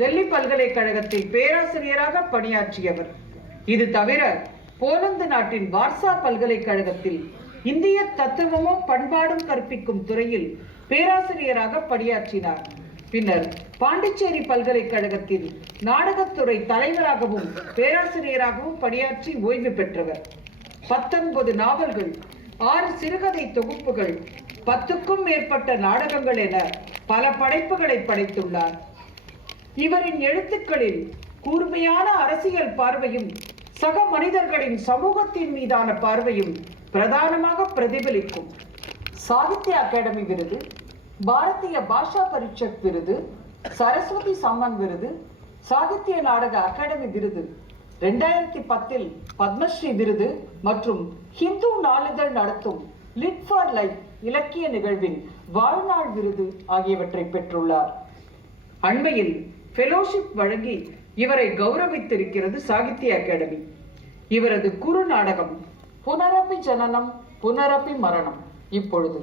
டெல்லி பல்கலைக்கழகத்தில் பேராசிரியராக பணியாற்றியவர். இது தவிர போலந்து நாட்டின் வார்சா பல்கலைக்கழகத்தில் இந்திய தத்துவமும் பண்பாடும் கற்பிக்கும் துறையில் பேராசிரியராக பணியாற்றினார். பின்னர் பாண்டிச்சேரி பல்கலைக்கழகத்தில் நாடகத்துறை தலைவராகவும் பேராசிரியராகவும் பணியாற்றி ஓய்வு பெற்றவர். 19 நாவல்கள், 6 சிறுகதை தொகுப்புகள், 10க்கும் மேற்பட்ட நாடகங்கள் என பல படைப்புகளை படைத்துள்ளார். இவரின் எழுத்துக்களில் கூர்மையான அரசியல் பார்வையும் சக மனிதர்களின் சமூகத்தின் மீதான பார்வையும் பிரதானமாக பிரதிபலிக்கும். சாகித்ய அகாடமி விருது, பாரதிய பாஷா பரிஷத் விருது, சரஸ்வதி சம்மன் விருது, சாகித்ய நாடக அகாடமி விருது, 2010 பத்மஸ்ரீ விருது மற்றும் ஹிந்து நாளிதழ் நடத்தும் லிட் ஃபார் லைஃப் இலக்கிய நிகழ்வின் வாழ்நாள் விருது ஆகியவற்றை பெற்றுள்ளார். அண்மையில் ஃபெலோஷிப் வழங்கி இவரை கௌரவித்திருக்கிறது சாகித்ய அகாடமி. இவரது குறு நாடகம் புனரபி ஜனனம் புனரபி மரணம் இப்பொழுது